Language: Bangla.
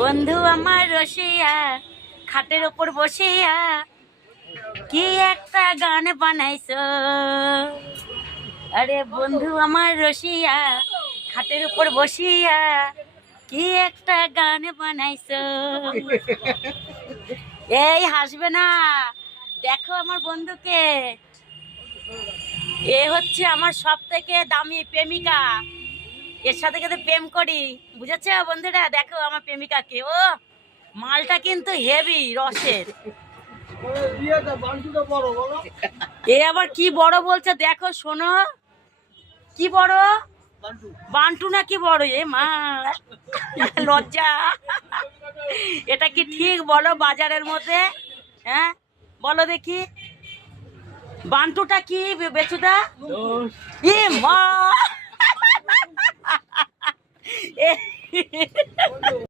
বন্ধু আমার রসিয়া খাটের ওপর বসিয়া কি একটা গান বানাইছো। আরে বন্ধু আমার রসিয়া খাটের উপর বসিয়া কি একটা গান বানাইছো। এই হাসবে না, দেখো আমার বন্ধুকে, এ হচ্ছে আমার সব থেকে দামি প্রেমিকা, এর সাথে কিন্তু প্রেম করি, বুঝেছ বন্ধুরা? দেখো আমার প্রেমিকাকে, ও মালটা কিন্তু হেভি রসের। এ আবার কি বড় বলছে দেখো, শোনো কি বড়, বান্টু না কি বড়? এ মা লজ্জা, এটা কি ঠিক বলো বাজারের মধ্যে? হ্যাঁ বলো দেখি, বান্টুটা কি বেচুদা? এ মা